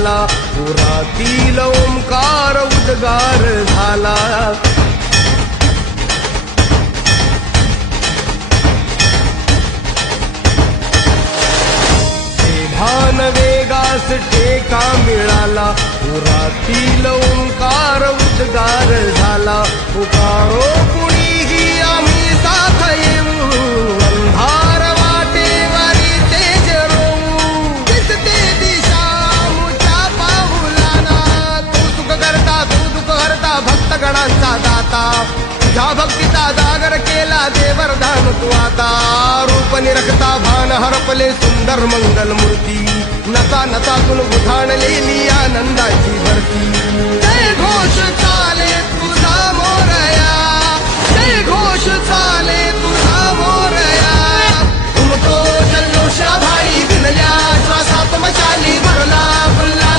पुरातील ओंकार उद्गार झाला। भान वेगास टेका मिळाला, पुरातील ओंकार उद्गार झाला। पुकारो कुणीही आम्ही साथ येऊ, अंधार वाटेवारी तेज रोवू। दिसते दिशा मुच्या पाऊलाना, तू सुख करता तू दुःख हरता, भक्तगणांचा दाता। तुझ्या भक्तीचा जागर केला दे वरदान तू आता। रूप निरखता भान हरपले सुंदर मंगल मूर्ती, नसा नसातून उधाणलेली आनंदाची भरती। जय घोष चाले